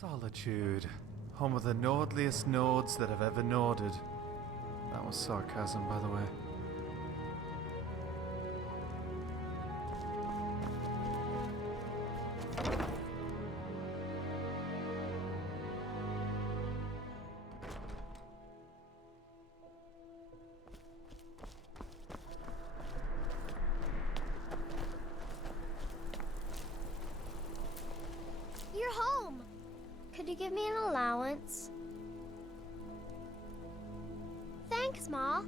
Solitude. Home of the nordliest nodes that have ever norded. That was sarcasm, by the way. You're home! Could you give me an allowance? Thanks, Ma.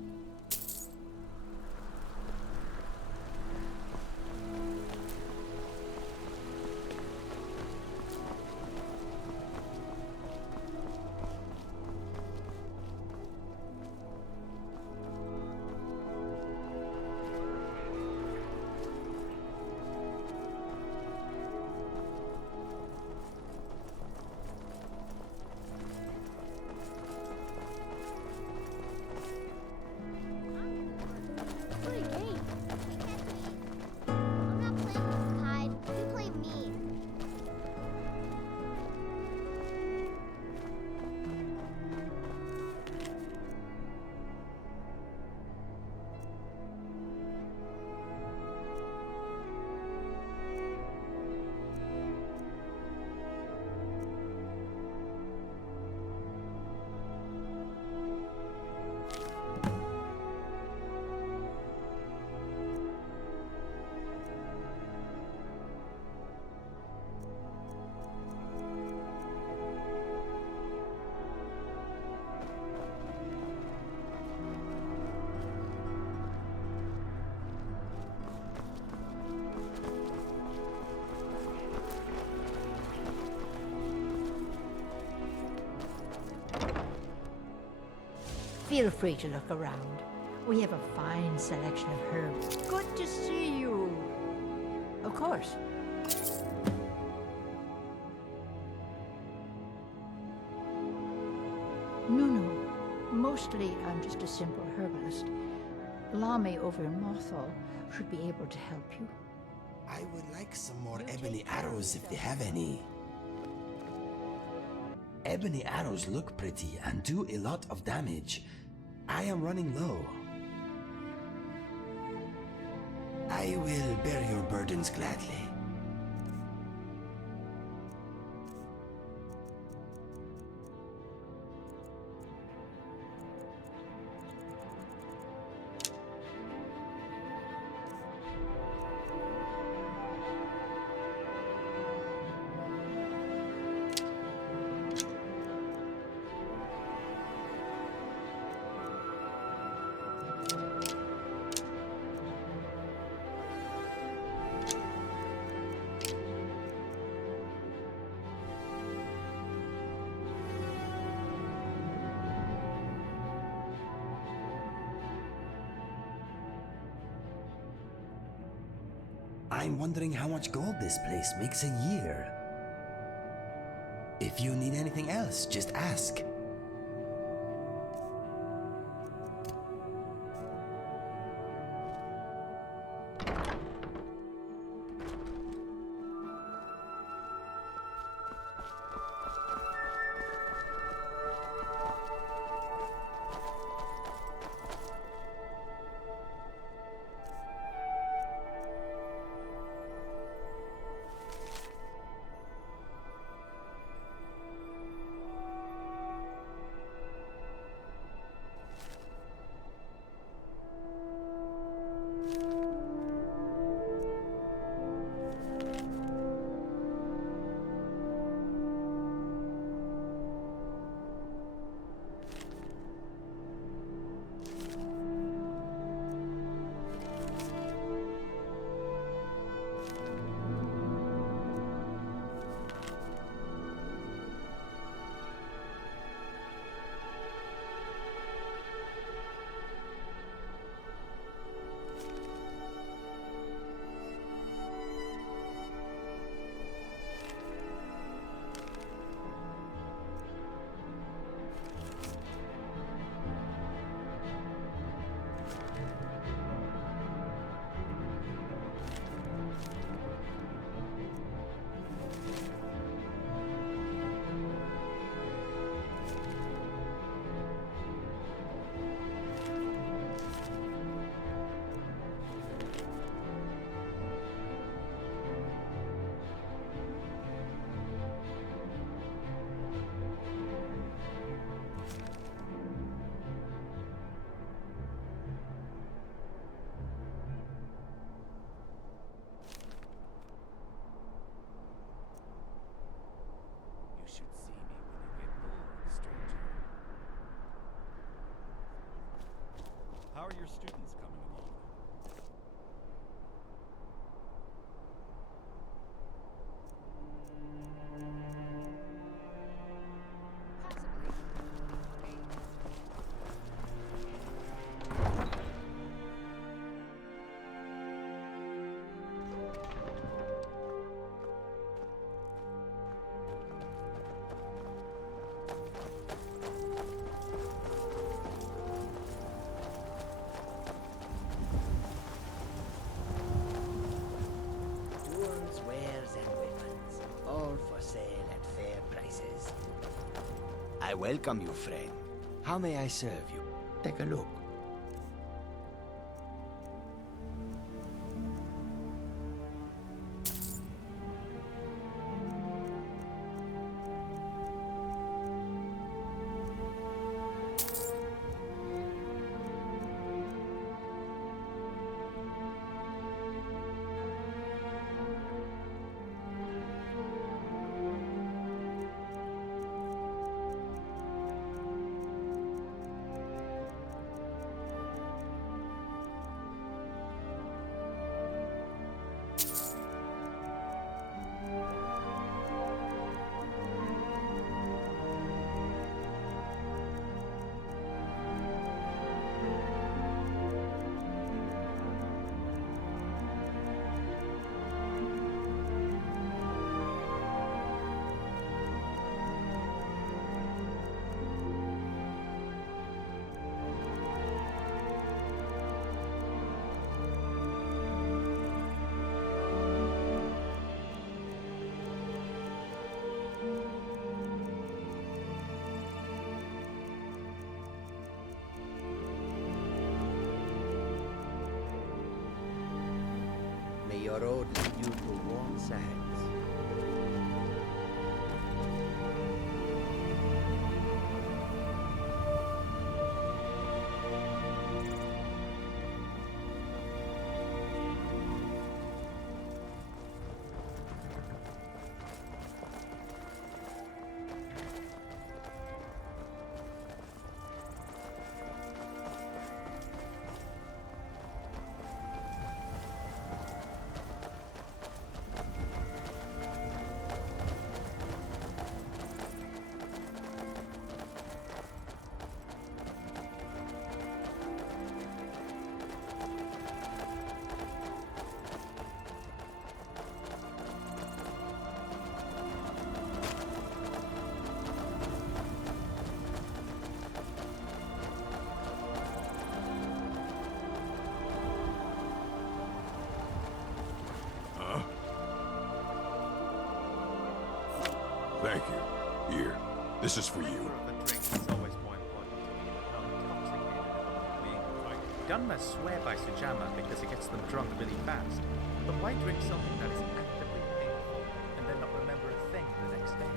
Feel free to look around. We have a fine selection of herbs. Good to see you. Of course. No. Mostly I'm just a simple herbalist. Lamy over in Mothall should be able to help you. I would like some more ebony arrows if they have any. Ebony arrows look pretty and do a lot of damage. I am running low. I will bear your burdens gladly. I'm wondering how much gold this place makes a year. If you need anything else, just ask. your students coming along? Tools, wares, and weapons, all for sale at fair prices. I welcome you, friend. How may I serve you? Take a look. May your road lead you to warm sands. Thank you. Here, this is for you. The drink is always more important to me than how intoxicated they make. Gunmen swear by Sujamma because it gets them drunk really fast. But why drink something that is actively painful and then not remember a thing the next day?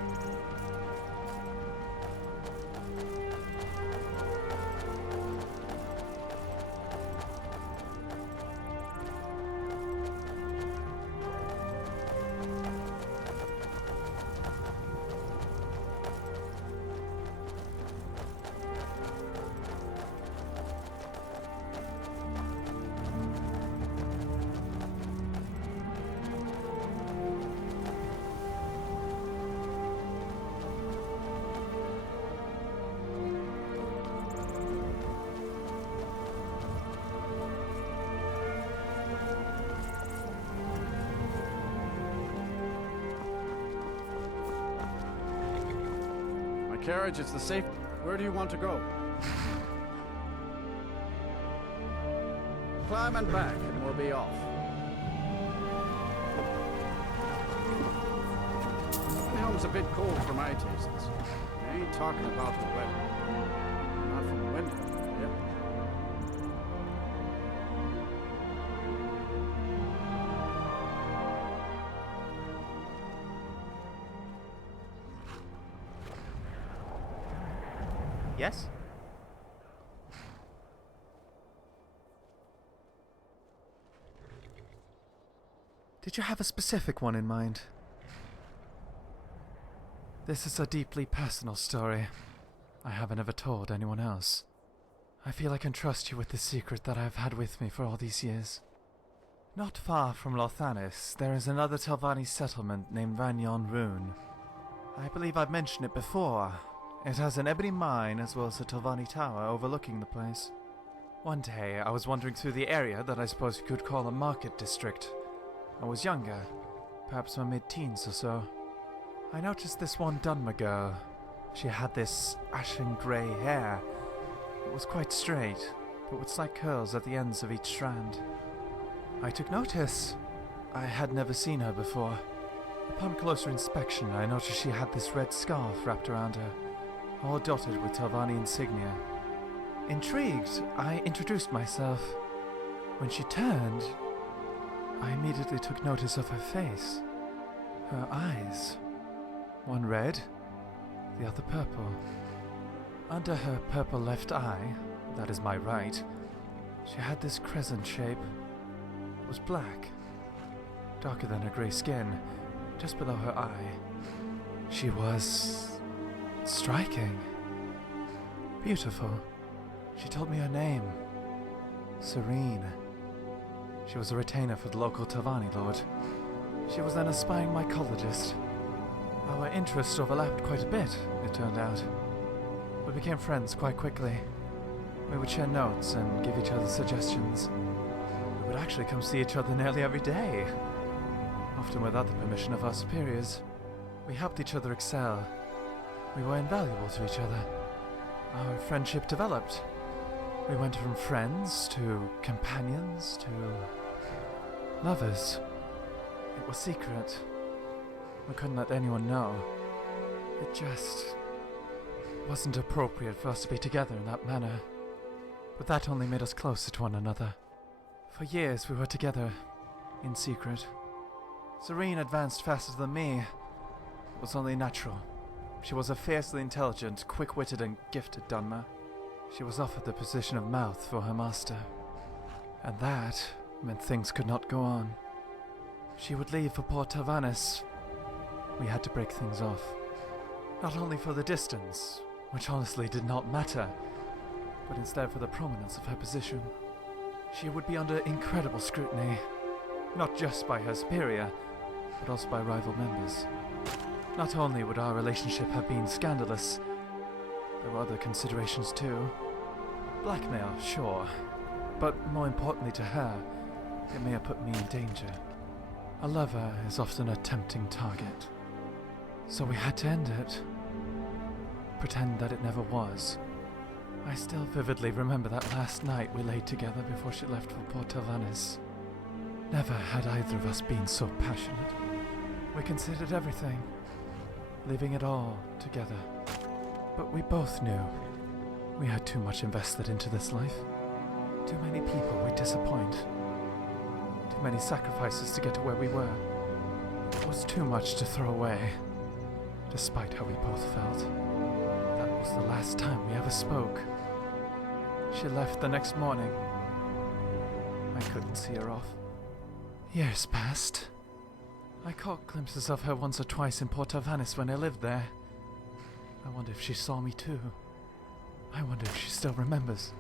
Carriage, it's the safe. Where do you want to go? Climb and back, and we'll be off. The helm's a bit cold for my tastes. I ain't talking about the weather. Not from Winterhold, yep. Yes? Did you have a specific one in mind? This is a deeply personal story. I haven't ever told anyone else. I feel I can trust you with the secret that I've had with me for all these years. Not far from Lothanis, there is another Telvanni settlement named Whirerun. I believe I've mentioned it before. It has an ebony mine as well as a Telvanni tower overlooking the place. One day, I was wandering through the area that I suppose you could call a market district. I was younger, perhaps my mid-teens or so. I noticed this one Dunmer girl. She had this ashen grey hair. It was quite straight, but with slight curls at the ends of each strand. I took notice. I had never seen her before. Upon closer inspection, I noticed she had this red scarf wrapped around her, all dotted with Telvanni insignia. Intrigued, I introduced myself. When she turned, I immediately took notice of her face. Her eyes. One red, the other purple. Under her purple left eye, that is my right, she had this crescent shape. It was black, darker than her grey skin, just below her eye. She was striking. Beautiful. She told me her name. Serene. She was a retainer for the local Telvanni lord. She was an aspiring mycologist. Our interests overlapped quite a bit, it turned out. We became friends quite quickly. We would share notes and give each other suggestions. We would actually come see each other nearly every day, often without the permission of our superiors. We helped each other excel. We were invaluable to each other. Our friendship developed. We went from friends to companions to lovers. It was secret. We couldn't let anyone know. It just wasn't appropriate for us to be together in that manner. But that only made us closer to one another. For years we were together, in secret. Serene advanced faster than me. It was only natural. She was a fiercely intelligent, quick-witted and gifted Dunmer. She was offered the position of mouth for her master. And that meant things could not go on. She would leave for Port Telvannis. We had to break things off. Not only for the distance, which honestly did not matter, but instead for the prominence of her position. She would be under incredible scrutiny, not just by her superior, but also by rival members. Not only would our relationship have been scandalous, there were other considerations too. Blackmail, sure, but more importantly to her, it may have put me in danger. A lover is often a tempting target. So we had to end it. Pretend that it never was. I still vividly remember that last night we laid together before she left for Port Telvannis. Never had either of us been so passionate. We considered everything, leaving it all together. But we both knew we had too much invested into this life. Too many people we'd disappoint. Too many sacrifices to get to where we were. It was too much to throw away, despite how we both felt. That was the last time we ever spoke. She left the next morning. I couldn't see her off. Years passed. I caught glimpses of her once or twice in Port Telvannis when I lived there. I wonder if she saw me too. I wonder if she still remembers.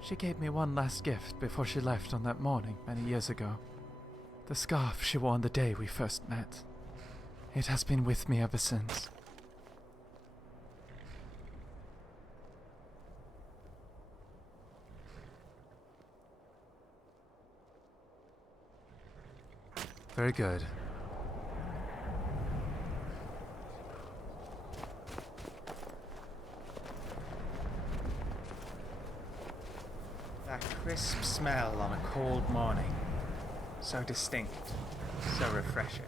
She gave me one last gift before she left on that morning many years ago. The scarf she wore on the day we first met. It has been with me ever since. Very good. That crisp smell on a cold morning. So distinct, so refreshing.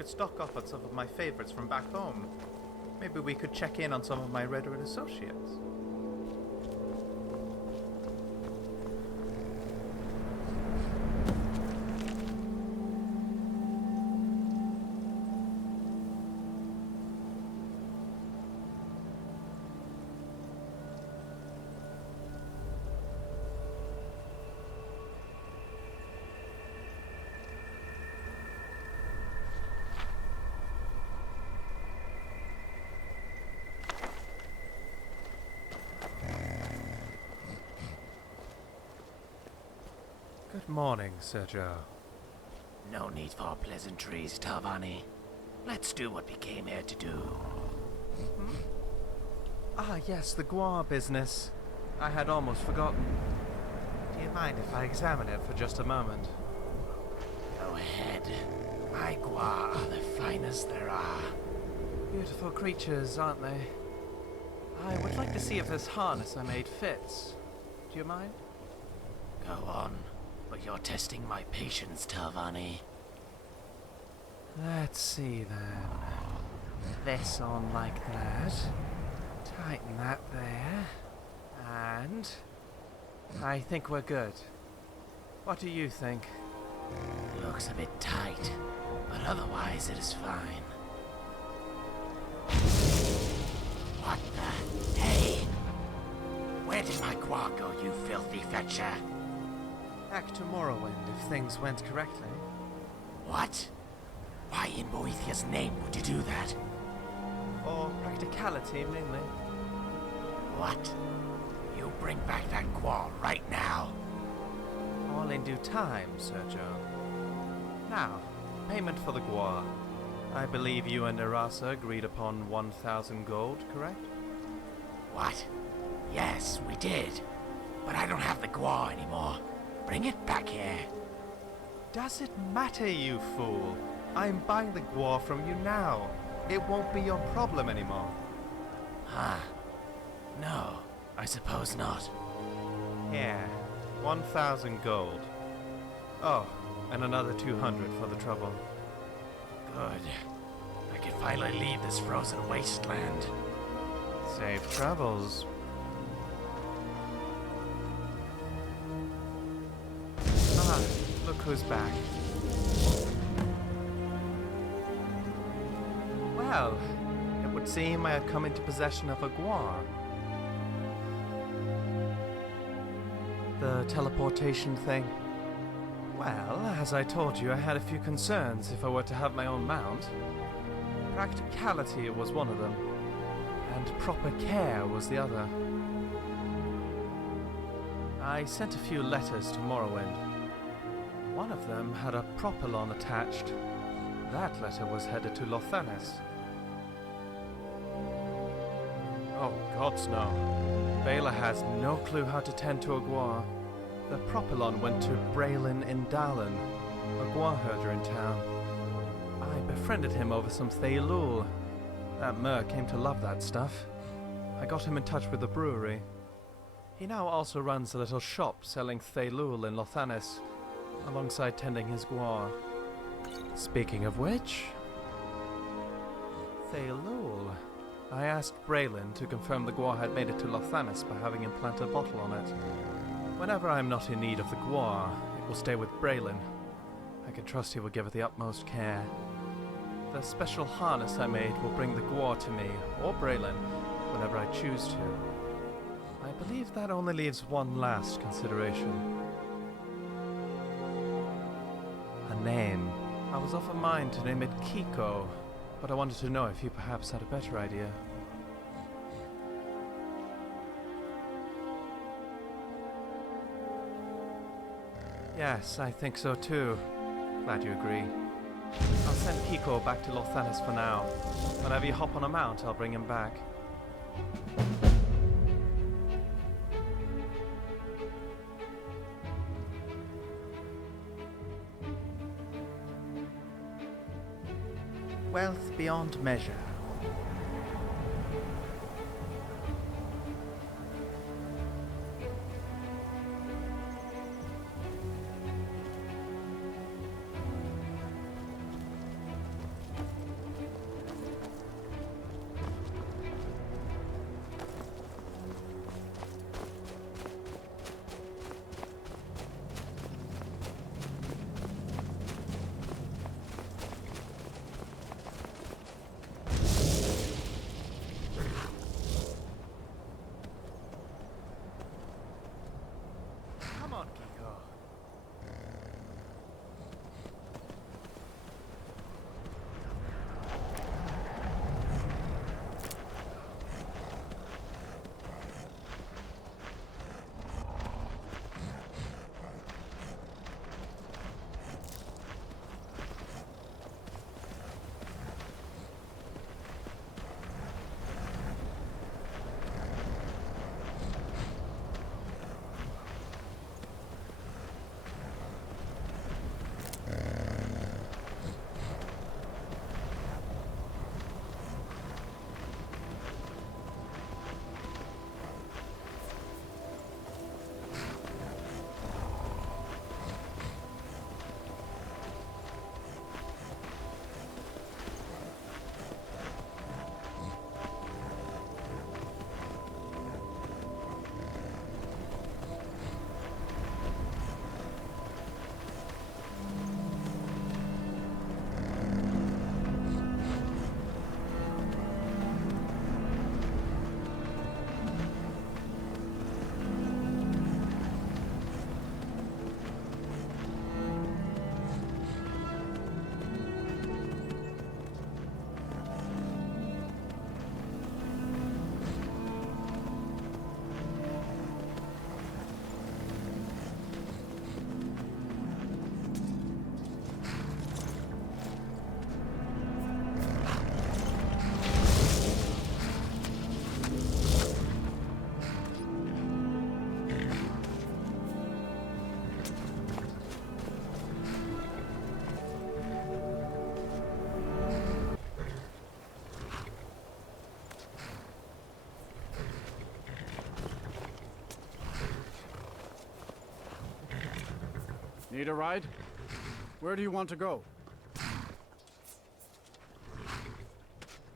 could stock up on some of my favorites from back home. Maybe we could check in on some of my Whirerun associates. Good morning, Sir Joe. No need for pleasantries, Tavani. Let's do what we came here to do. Ah, yes, the Gwar business. I had almost forgotten. Do you mind if I examine it for just a moment? Go ahead. My Gwa are the finest there are. Beautiful creatures, aren't they? I would like to see if this harness I made fits. Do you mind? Go on, but you're testing my patience, Tavani. Let's see then. This on like that. Tighten that there. And I think we're good. What do you think? Looks a bit tight, but otherwise it is fine. What the? Hey! Where did my Gwa go, you filthy fetcher? Back to Morrowind if things went correctly. What? Why in Boethiah's name would you do that? For practicality, mainly. What? You bring back that Gwa right now. All in due time, Sir Joe. Now, payment for the Gwar. I believe you and Erasa agreed upon 1,000 gold, correct? What? Yes, we did. But I don't have the Gwa anymore. Bring it back here. Does it matter, you fool? I'm buying the Gwar from you now. It won't be your problem anymore. Huh? No, I suppose not. Here, 1,000 gold. Oh, and another 200 for the trouble. Good. I can finally leave this frozen wasteland. Safe travels. Ah, look who's back. Well, it would seem I had come into possession of a Gwar. The teleportation thing. Well, as I told you, I had a few concerns if I were to have my own mount. Practicality was one of them, and proper care was the other. I sent a few letters to Morrowind. One of them had a propylon attached. That letter was headed to Lothanis. Oh, gods no. Bela has no clue how to tend to a Gwar. The propylon went to Braylin in Dalen, a Gwar herder in town. I befriended him over some Thaylul. That Mer came to love that stuff. I got him in touch with the brewery. He now also runs a little shop selling Thaylul in Lothanis, alongside tending his Gwar. Speaking of which... Thaylul. I asked Braylin to confirm the Gwar had made it to Lothanis by having him plant a bottle on it. Whenever I'm not in need of the Gwar, it will stay with Braylin. I can trust he will give it the utmost care. The special harness I made will bring the Gwar to me, or Braylin, whenever I choose to. I believe that only leaves one last consideration. A name. I was of a mind to name it Kiko, but I wanted to know if you perhaps had a better idea. Yes, I think so too. Glad you agree. I'll send Kiko back to Lothanis for now. Whenever you hop on a mount, I'll bring him back. Wealth beyond measure. Need a ride? Where do you want to go?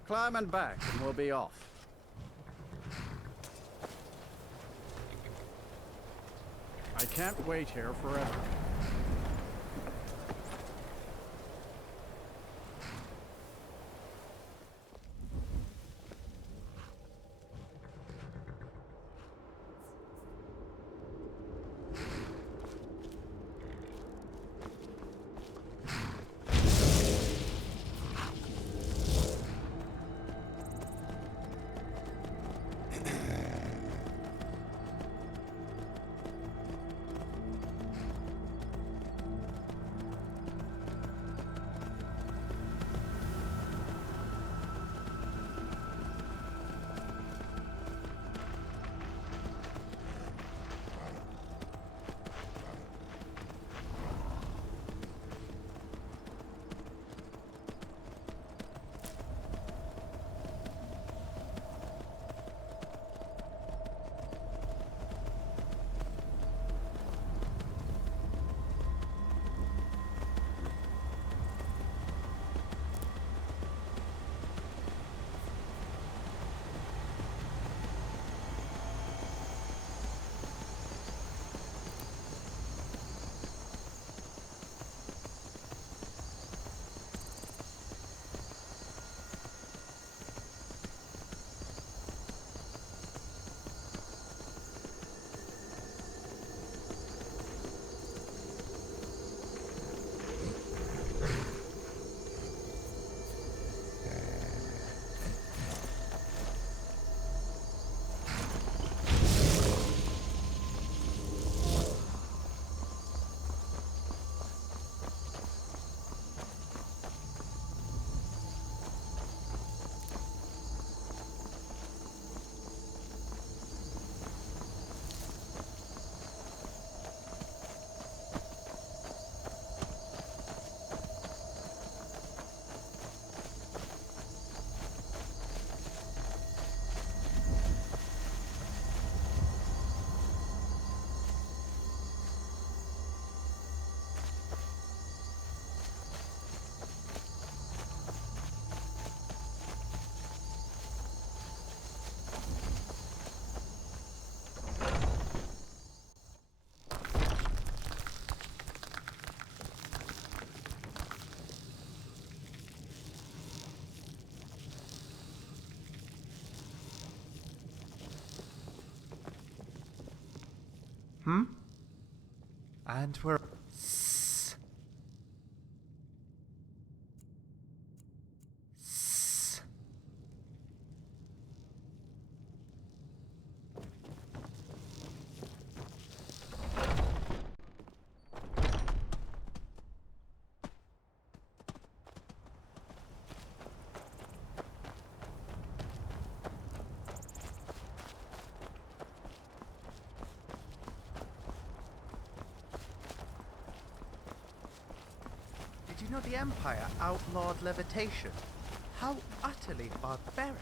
Climb and back, and we'll be off. I can't wait here forever. And we're... Did you know the Empire outlawed levitation? How utterly barbaric.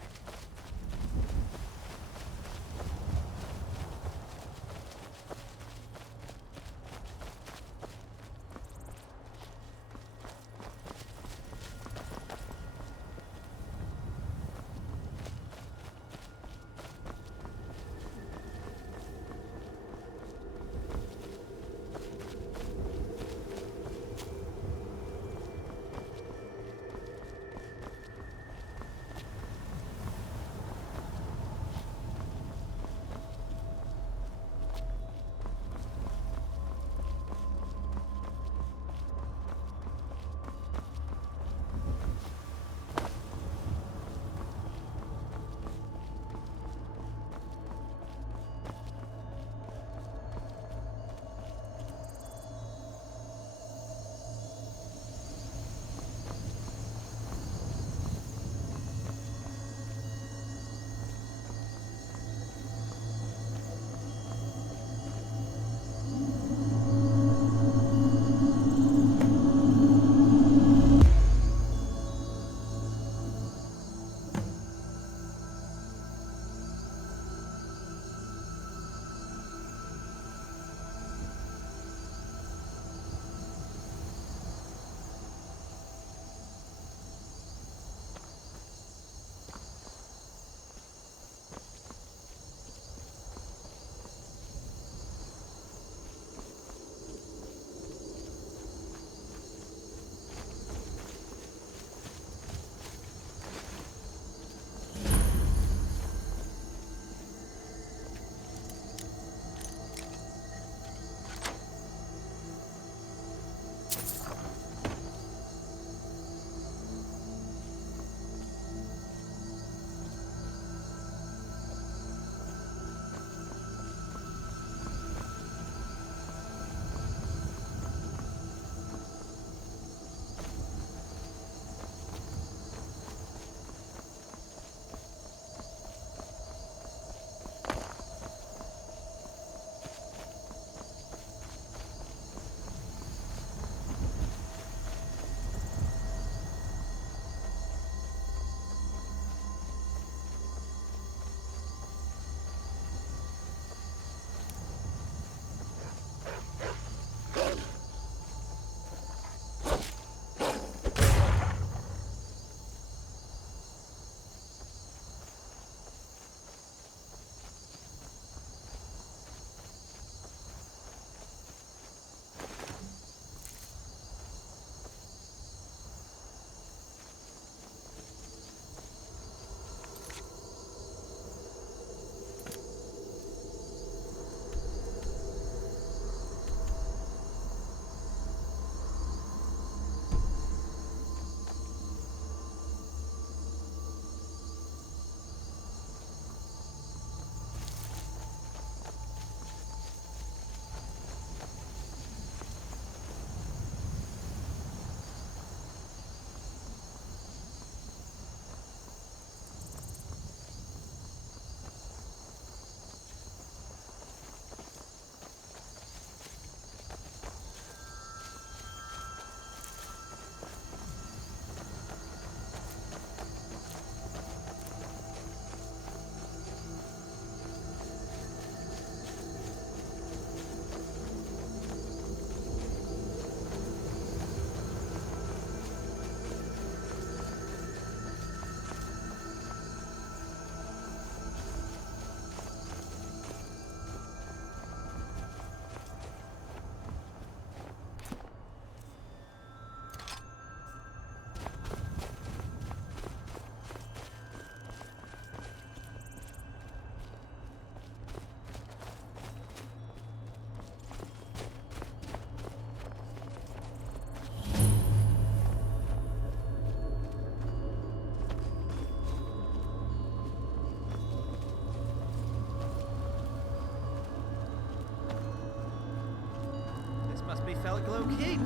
Somebody fell at Glow Keep.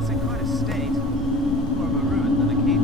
It's in quite a state. More of a ruin than a keep.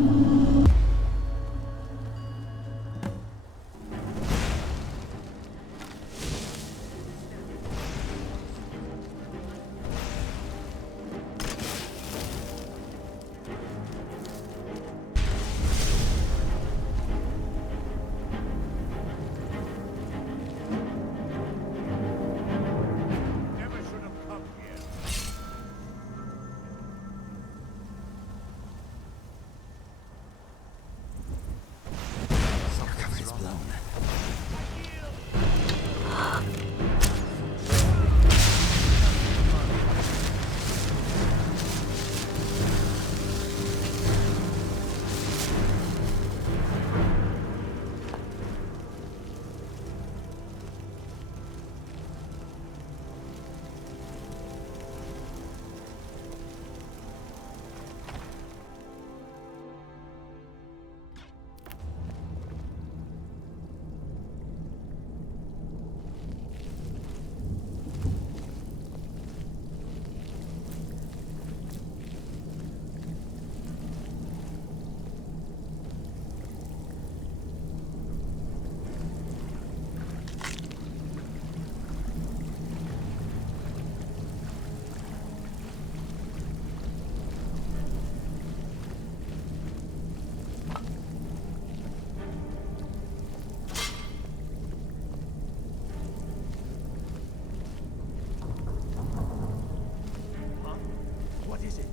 Cover is blown. What is it?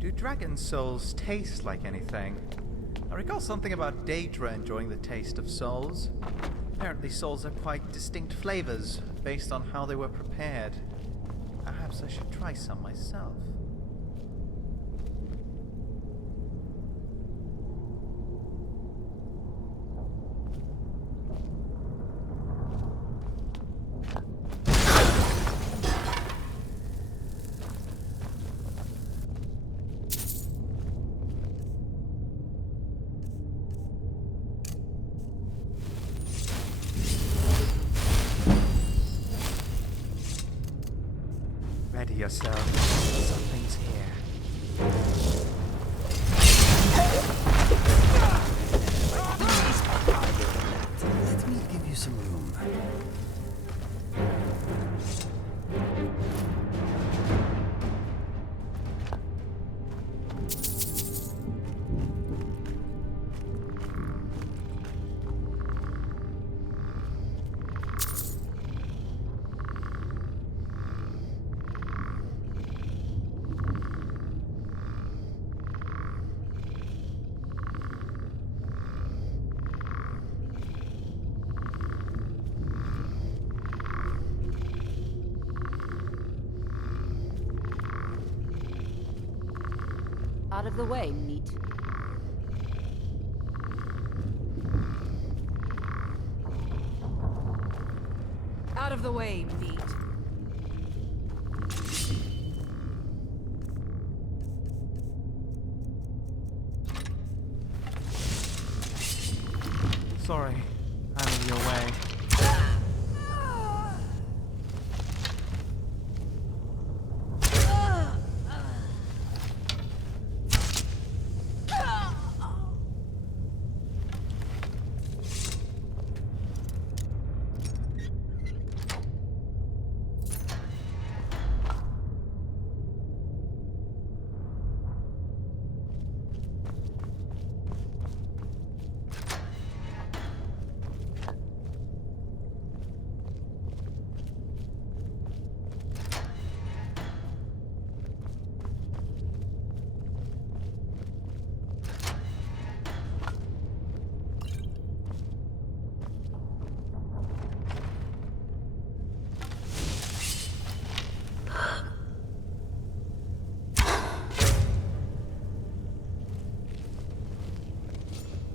Do dragon souls taste like anything? I recall something about Daedra enjoying the taste of souls. Apparently souls have quite distinct flavors based on how they were prepared. Perhaps I should try some myself. Ready yourself. Something's here. Let me give you some room. Out of the way, meat. Out of the way, meat. Sorry, I'm in your way.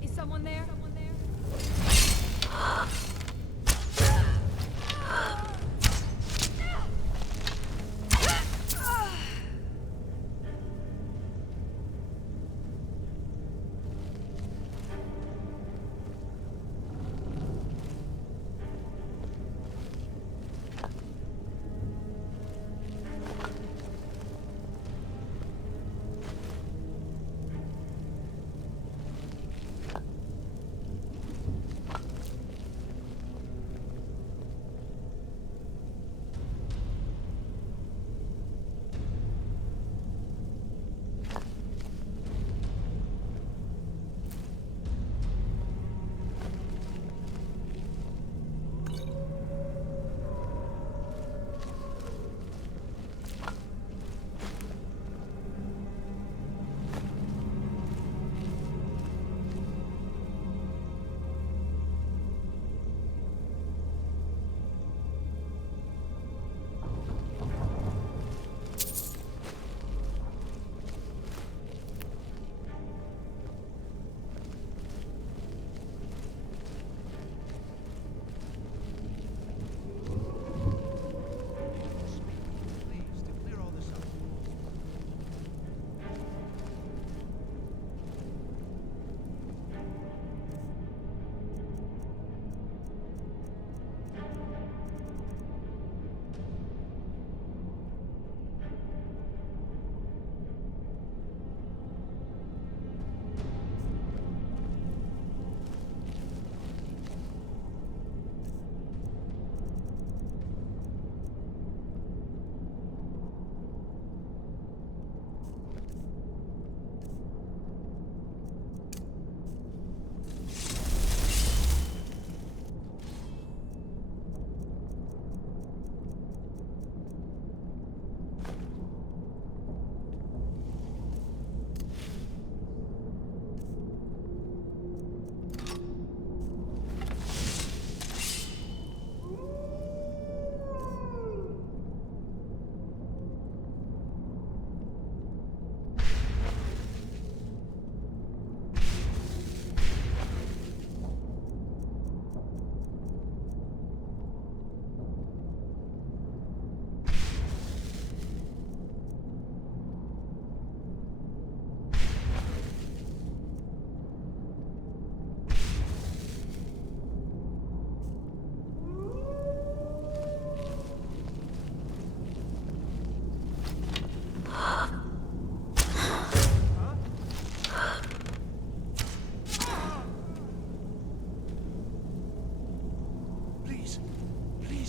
Is someone there?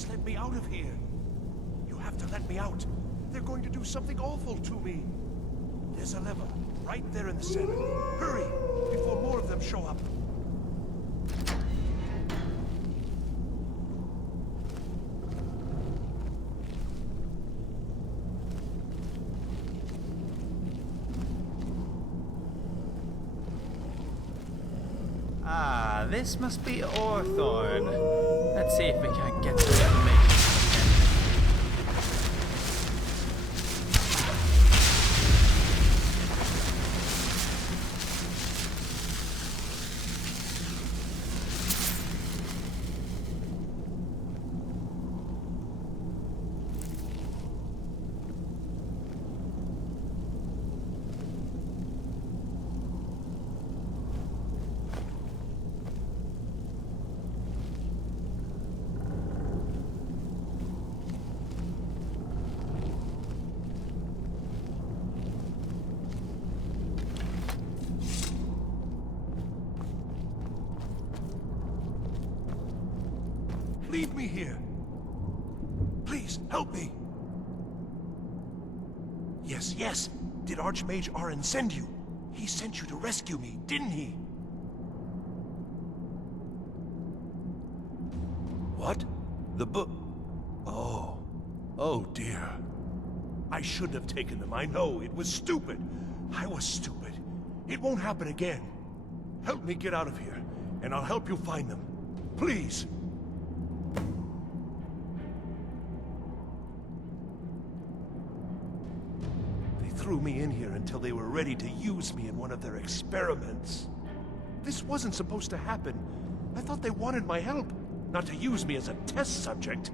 Let me out of here. You have to let me out. They're going to do something awful to me. There's a lever right there in the center. Hurry, before more of them show up. Ah, this must be Orthorn. Let's see if we can get some information. leave me here. Please, help me. Yes, yes. Did Archmage Arin send you? He sent you to rescue me, didn't he? What? The book? Oh. Oh, dear. I shouldn't have taken them. I know. It was stupid. I was stupid. It won't happen again. Help me get out of here, and I'll help you find them. Please. They threw me in here until they were ready to use me in one of their experiments. This wasn't supposed to happen. I thought they wanted my help, not to use me as a test subject.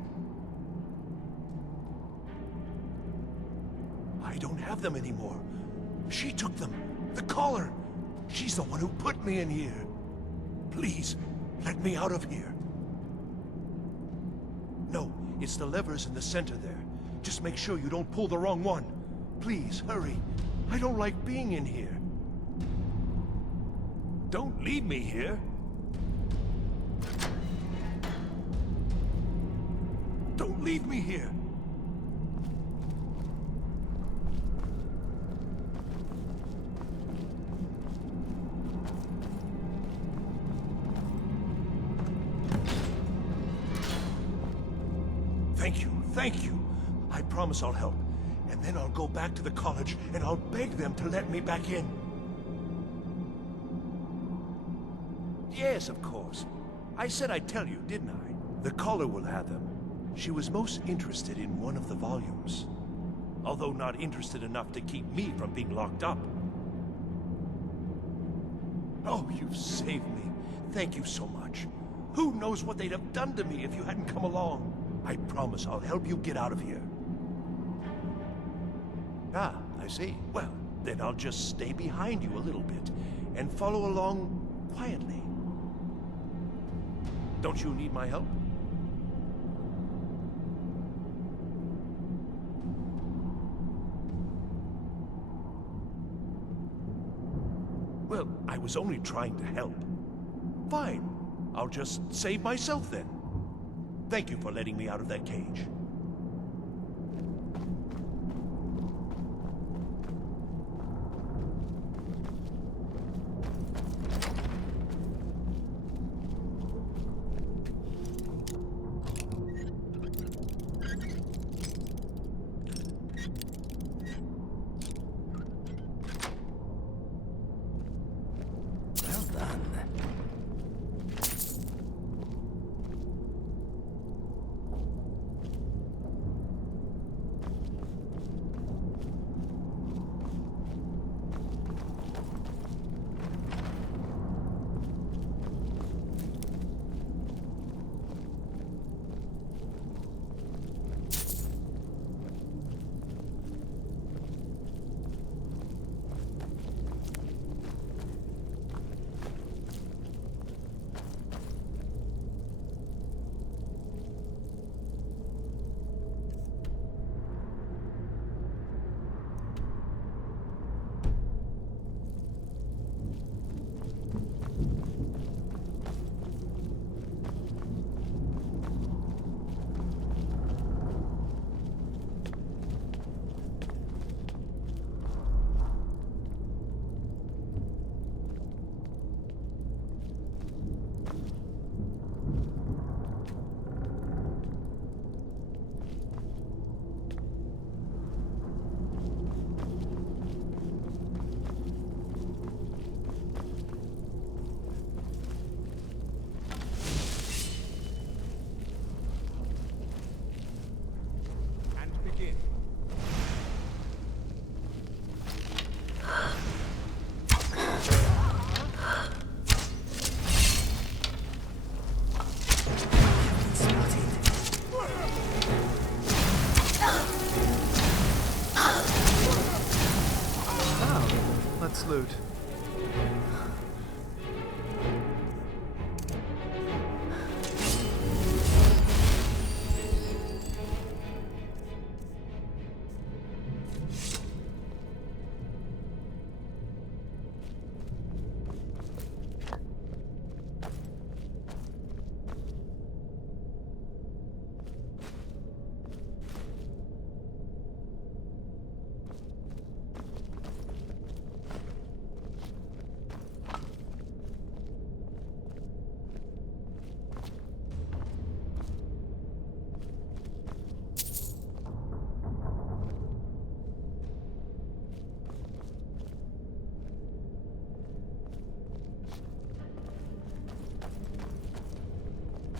I don't have them anymore. She took them. The collar. She's the one who put me in here. Please, let me out of here. No, it's the levers in the center there. Just make sure you don't pull the wrong one. Please, hurry. I don't like being in here. Don't leave me here. Don't leave me here. Thank you. I promise I'll help. And then I'll go back to the college and I'll beg them to let me back in. Yes, of course. I said I'd tell you, didn't I? The caller will have them. She was most interested in one of the volumes. Although not interested enough to keep me from being locked up. Oh, you've saved me. Thank you so much. Who knows what they'd have done to me if you hadn't come along? I promise I'll help you get out of here. Ah, I see. Well, then I'll just stay behind you a little bit and follow along quietly. Don't you need my help? Well, I was only trying to help. Fine. I'll just save myself then. Thank you for letting me out of that cage. Well done.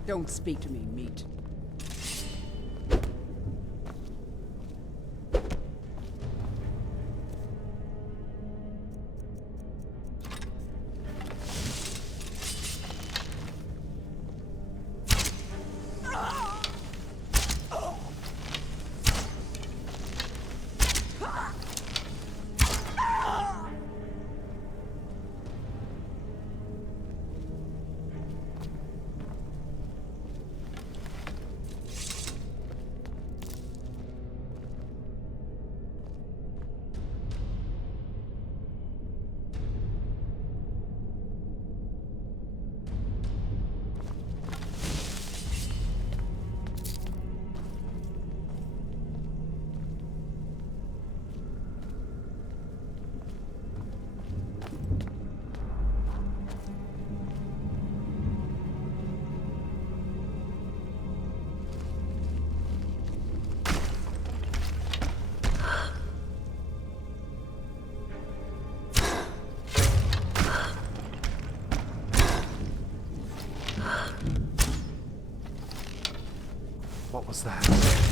Don't speak to me, meat. What was that?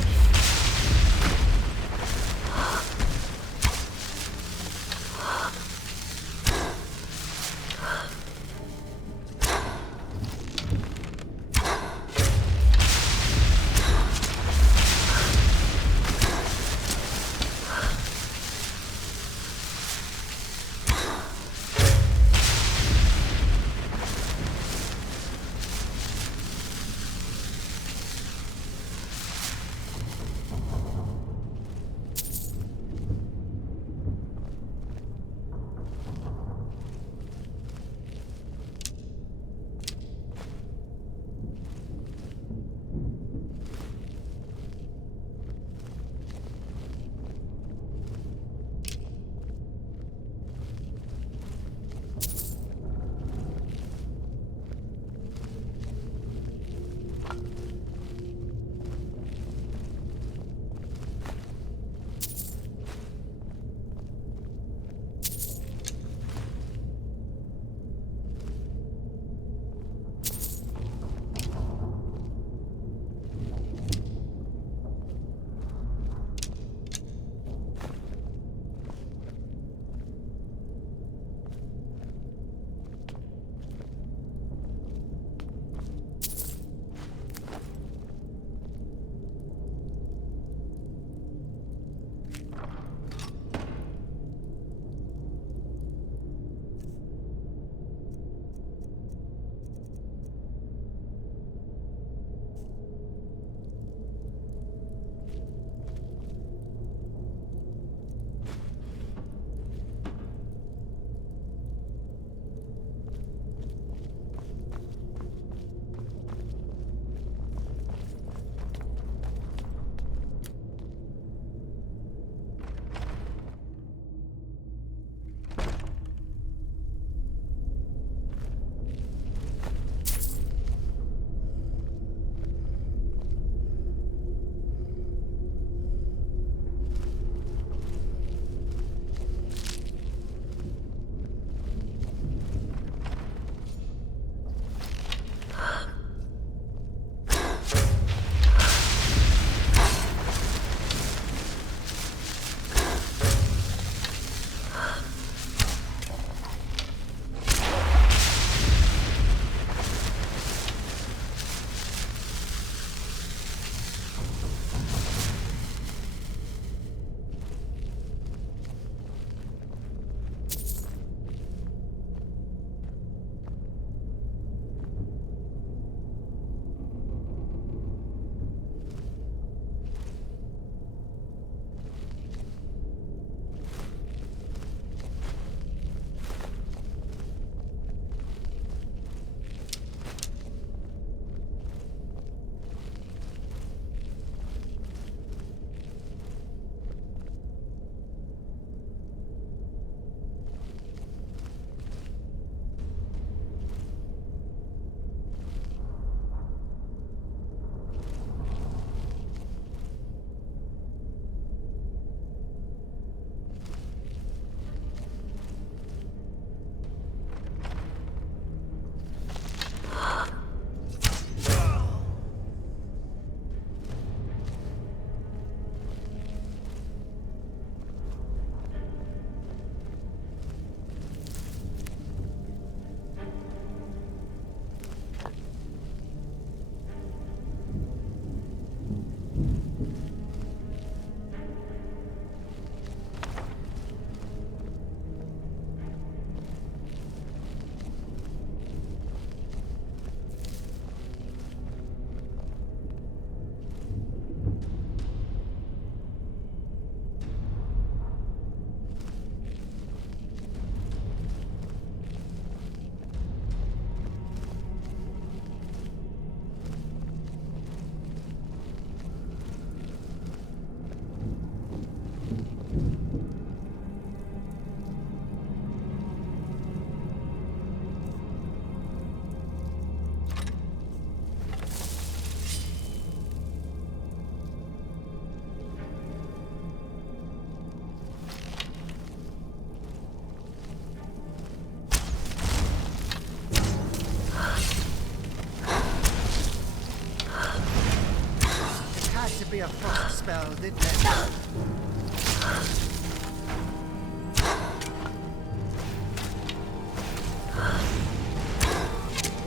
a frost spell, didn't it?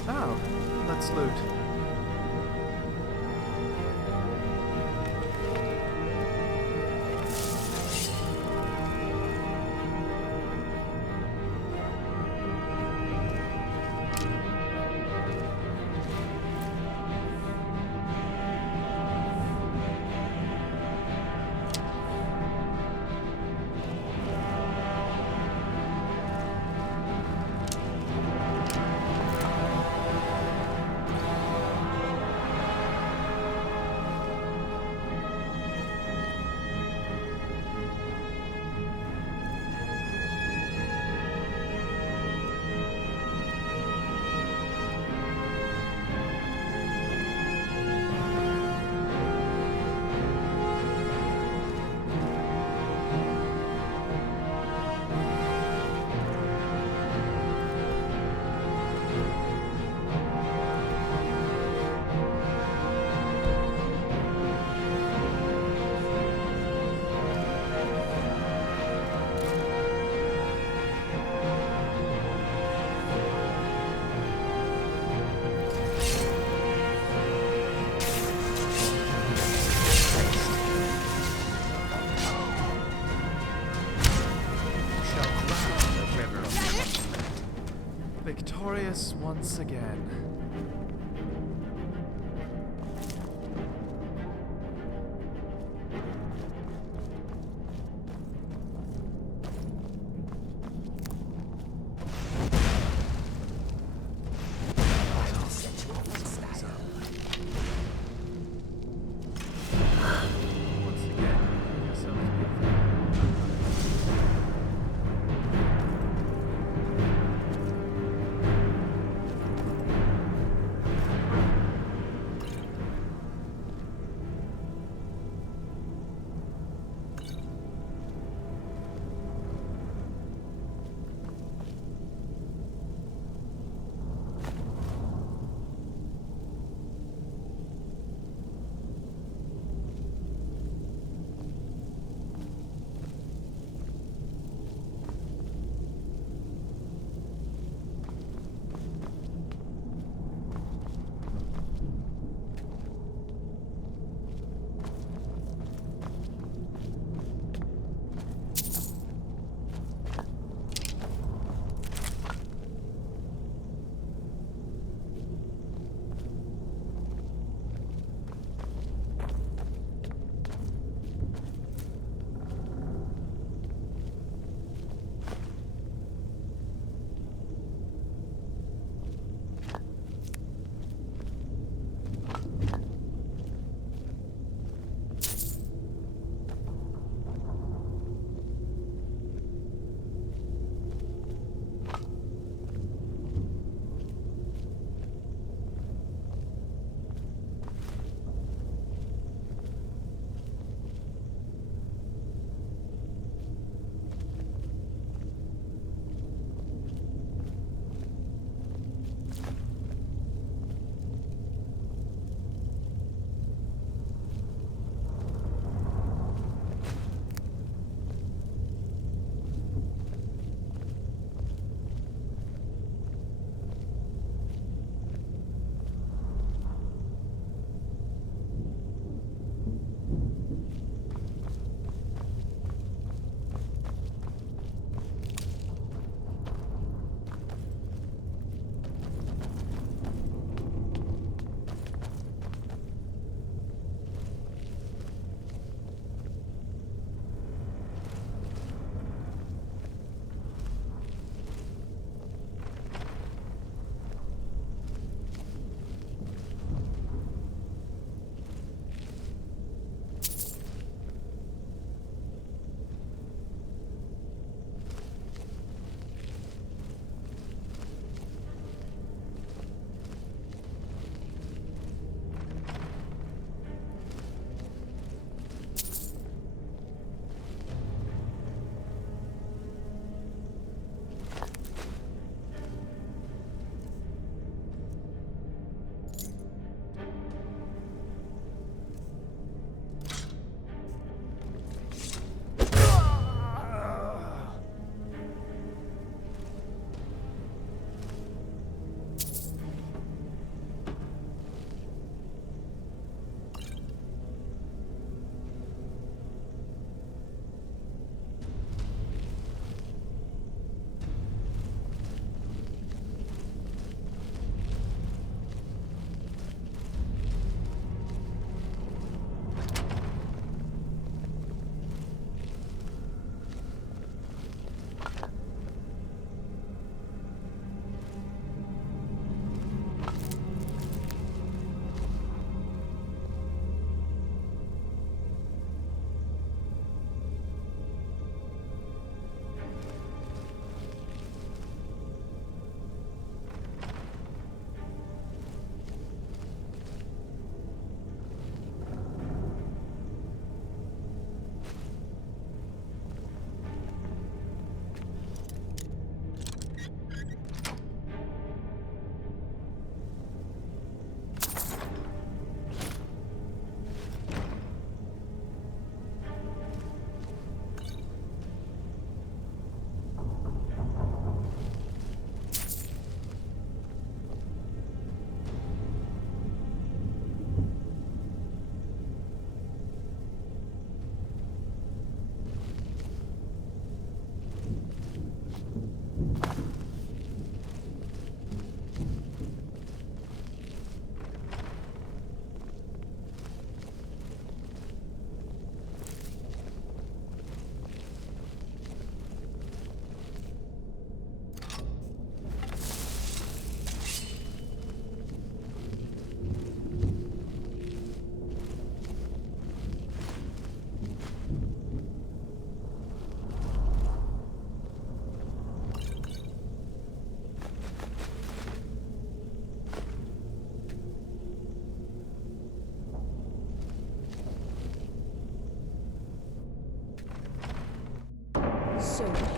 Now, let's loot. Victorious once again.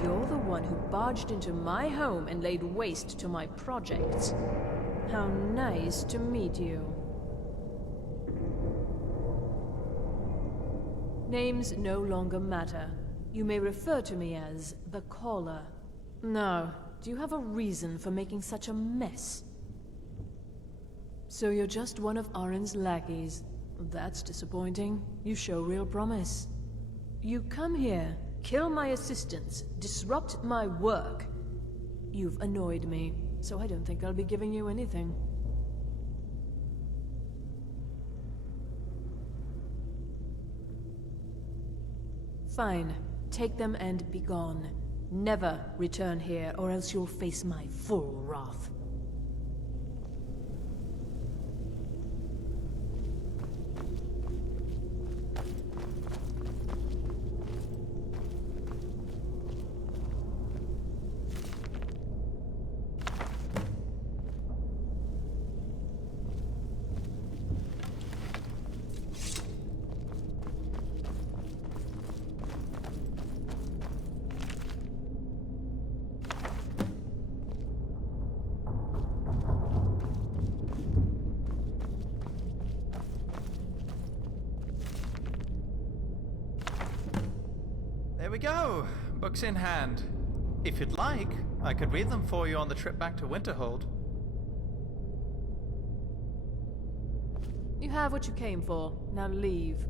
you're the one who barged into my home and laid waste to my projects. How nice to meet you. Names no longer matter. You may refer to me as the Caller. Now, do you have a reason for making such a mess? So you're just one of Arin's lackeys. That's disappointing. You show real promise. You come here, kill my assistants, disrupt my work. You've annoyed me, so I don't think I'll be giving you anything. Fine. Take them and be gone. Never return here, or else you'll face my full wrath. There we go! Books in hand. If you'd like, I could read them for you on the trip back to Winterhold. You have what you came for. Now leave.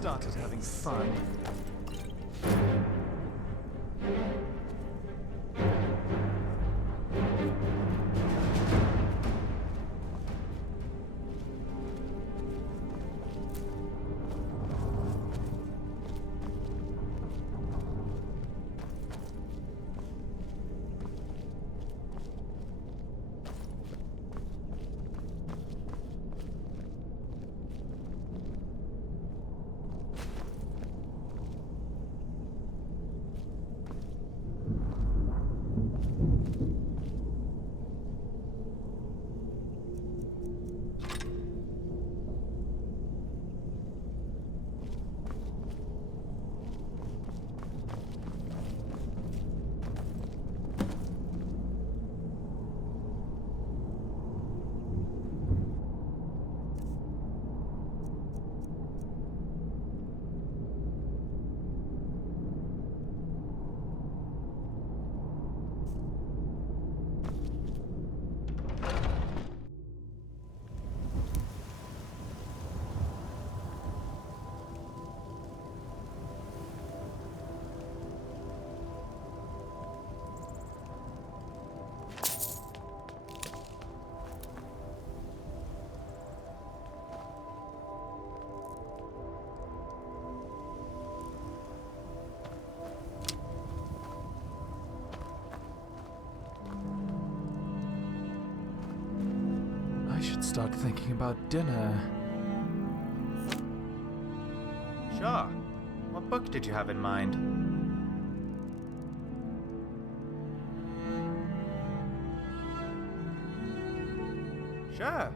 Started having fun. start thinking about dinner. Sure. What book did you have in mind? Sure.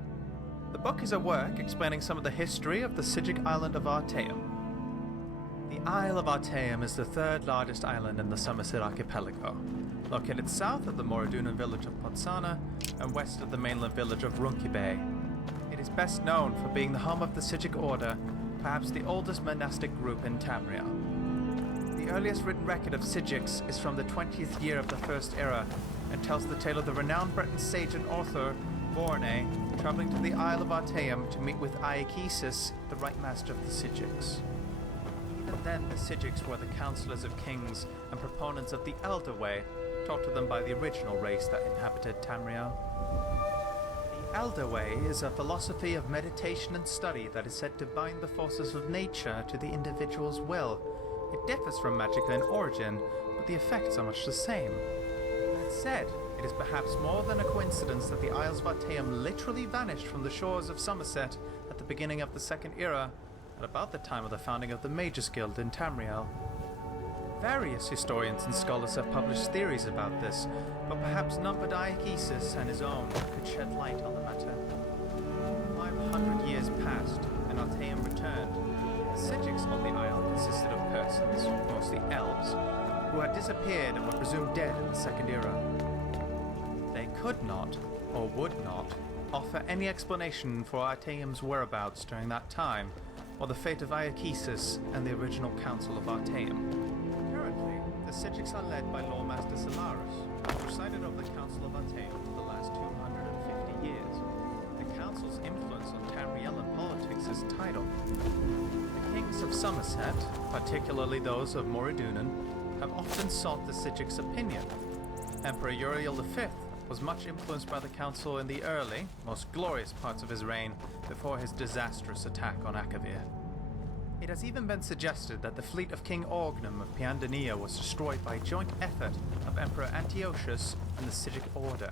The book is a work explaining some of the history of the Sijic island of Artaeum. The Isle of Artaeum is the third largest island in the Somerset archipelago, located south of the Moridunan village of Potsana and west of the mainland village of Runkibe. It is best known for being the home of the Sijic Order, perhaps the oldest monastic group in Tamriel. The earliest written record of Sijics is from the 20th year of the First Era and tells the tale of the renowned Breton sage and author Vorne traveling to the Isle of Artaeum to meet with Aekisis, the right master of the Sijics. Even then, the Sijics were the counselors of kings and proponents of the Elder Way, taught to them by the original race that inhabited Tamriel. The Elder Way is a philosophy of meditation and study that is said to bind the forces of nature to the individual's will. It differs from magic in origin, but the effects are much the same. That said, it is perhaps more than a coincidence that the Isles of Artaeum literally vanished from the shores of Somerset at the beginning of the Second Era, at about the time of the founding of the Mages Guild in Tamriel. Various historians and scholars have published theories about this, but perhaps none but Aekisis and his own could shed light on the matter. 500 years passed, and Artaeum returned. The Sijics on the isle consisted of persons, mostly elves, who had disappeared and were presumed dead in the Second Era. They could not, or would not, offer any explanation for Artaeum's whereabouts during that time, or the fate of Aekisis and the original Council of Artaeum. Currently, the Sijics are led by Lawmaster Solaris, who presided over the Council of Artaeum for the last 250 years. The Council's influence on Tamrielan politics is tidal. The kings of Somerset, particularly those of Moridunan, have often sought the Sijics' opinion. Emperor Uriel V was much influenced by the Council in the early, most glorious parts of his reign before his disastrous attack on Akavir. It has even been suggested that the fleet of King Orgnum of Piandania was destroyed by joint effort of Emperor Antiochus and the Sijic Order.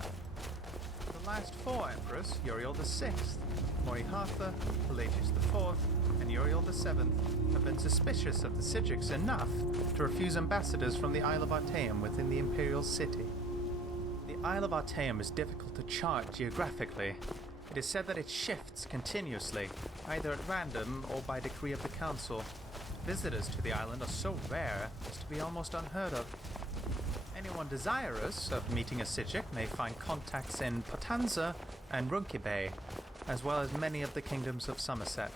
The last four emperors, Uriel VI, Morihartha, Pelagius IV, and Uriel VII, have been suspicious of the Sijics enough to refuse ambassadors from the Isle of Artaeum within the imperial city. The Isle of Artaeum is difficult to chart geographically. It is said that it shifts continuously, either at random or by decree of the council. Visitors to the island are so rare as to be almost unheard of. Anyone desirous of meeting a Sijic may find contacts in Potenza and Runkibe, as well as many of the kingdoms of Somerset.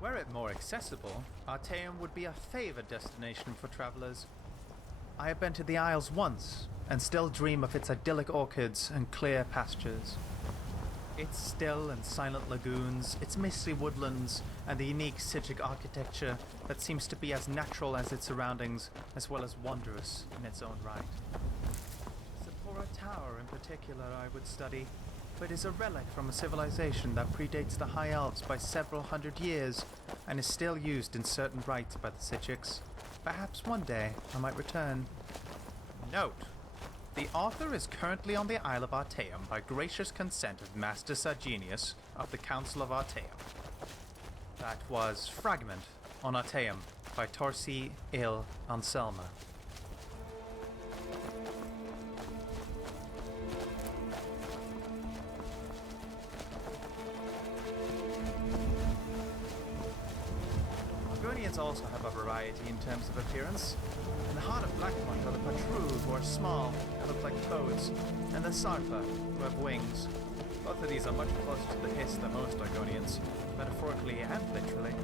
Were it more accessible, Artaeum would be a favoured destination for travellers. I have been to the Isles once, and still dream of its idyllic orchards and clear pastures. Its still and silent lagoons, its misty woodlands, and the unique Sijic architecture that seems to be as natural as its surroundings, as well as wondrous in its own right. Sephora Tower in particular I would study, for it is a relic from a civilization that predates the High Elves by several hundred years, and is still used in certain rites by the Sijics. Perhaps one day I might return. Note: the author is currently on the Isle of Artaeum by gracious consent of Master Sargenius of the Council of Artaeum. That was Fragment on Artaeum by Torsi Il Anselma. Argonians also have a variety in terms of appearance. In the heart of Blackpoint are the Patrude, who are small and look like toads, and the Sarpa, who have wings. Both of these are much closer to the Hiss than most Argonians, metaphorically and literally.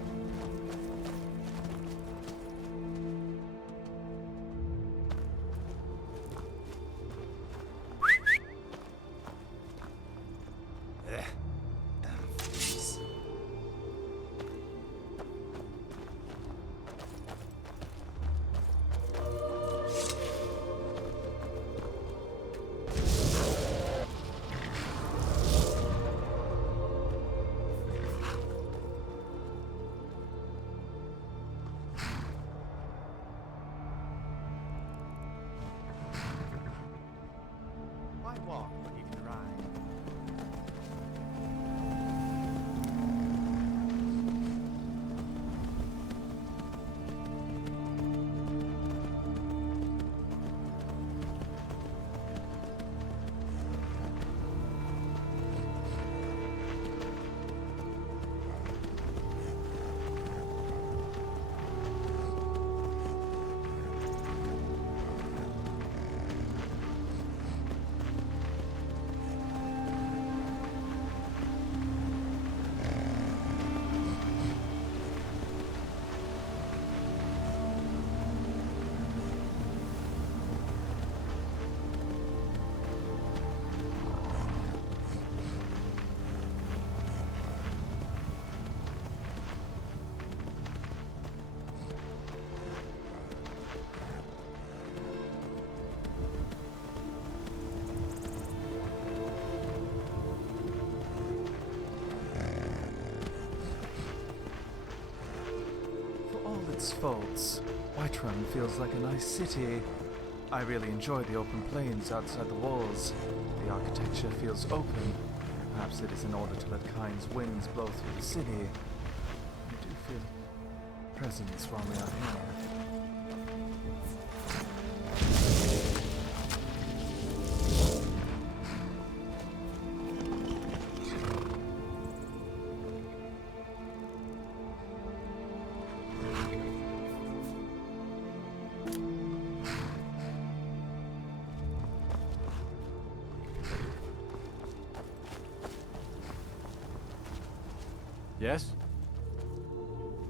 all its faults, Whiterun feels like a nice city. I really enjoy the open plains outside the walls. The architecture feels open. Perhaps it is in order to let Kyne's winds blow through the city. I do feel presence while we are here. Yes?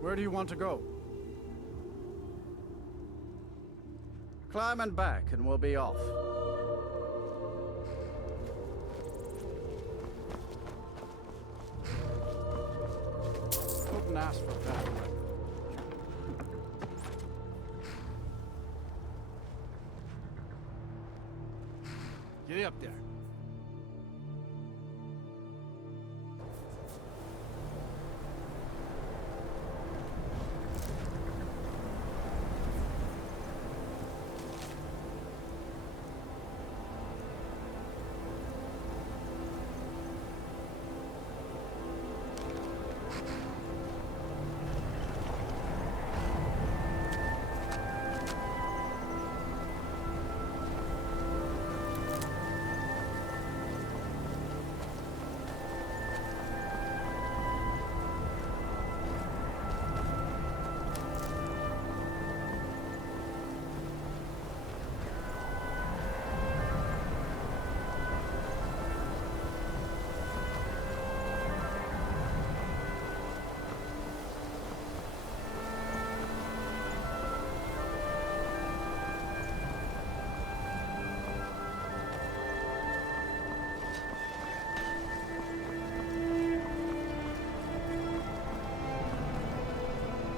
Where do you want to go? Climb and back, and we'll be off. Couldn't ask for better weather. Get up there.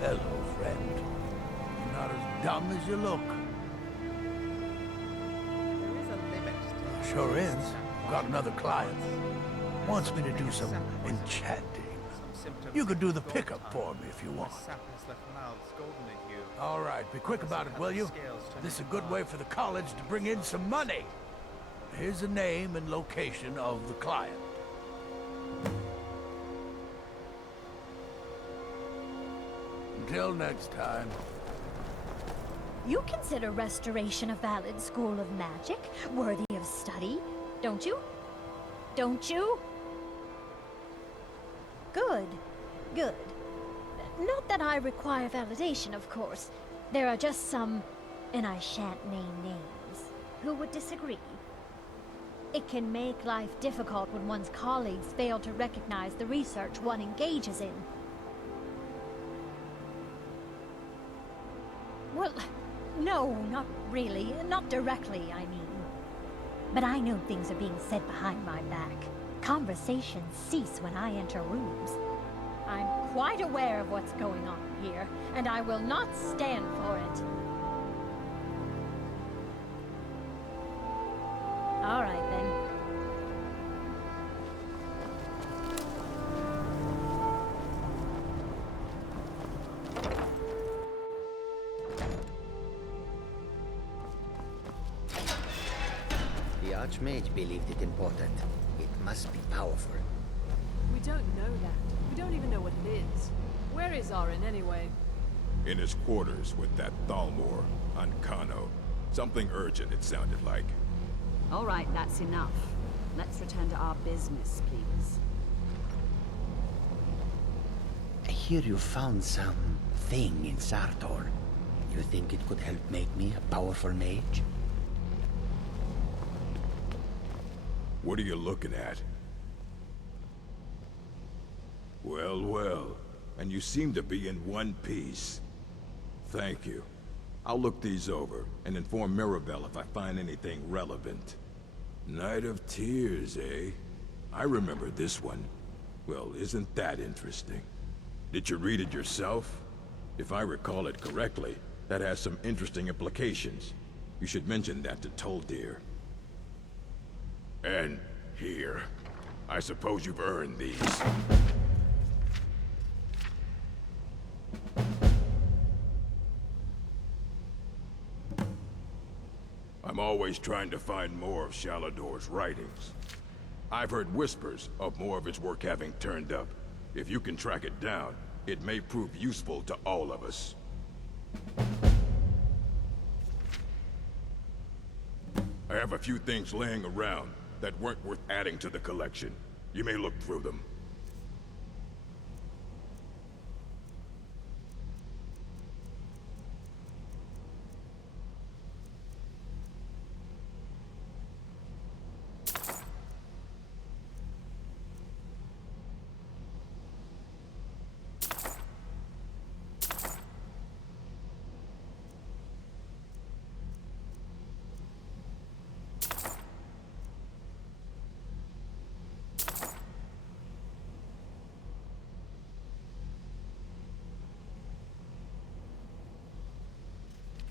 Hello, friend. You're not as dumb as you look. There is a limit to Sure is. Got another client. Wants me to do some enchanting. You could do the pickup for me if you want. All right, be quick about it, will you? This is a good way for the college to bring in some money. Here's the name and location of the client. Until next time. You consider restoration a valid school of magic, worthy of study, don't you? Don't you? Good. Good. Not that I require validation, of course. There are just some, and I shan't name names, who would disagree. It can make life difficult when one's colleagues fail to recognize the research one engages in. Well, no, not really. Not directly, I mean. But I know things are being said behind my back. Conversations cease when I enter rooms. I'm quite aware of what's going on here, and I will not stand for it. All right, then. The Archmage believed it important. It must be powerful. We don't know that. We don't even know what it is. Where is Arin anyway? In his quarters with that Thalmor on Kano. Something urgent, it sounded like. All right, that's enough. Let's return to our business, please. I hear you found some thing in Sartor. You think it could help make me a powerful mage? What are you looking at? Well, well. And you seem to be in one piece. Thank you. I'll look these over and inform Mirabelle if I find anything relevant. Night of Tears, eh? I remember this one. Well, isn't that interesting? Did you read it yourself? If I recall it correctly, that has some interesting implications. You should mention that to Toldir. And here. I suppose you've earned these. always trying to find more of Shalador's writings. I've heard whispers of more of its work having turned up. If you can track it down, it may prove useful to all of us. I have a few things laying around that weren't worth adding to the collection. You may look through them.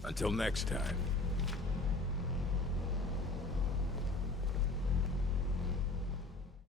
Until next time.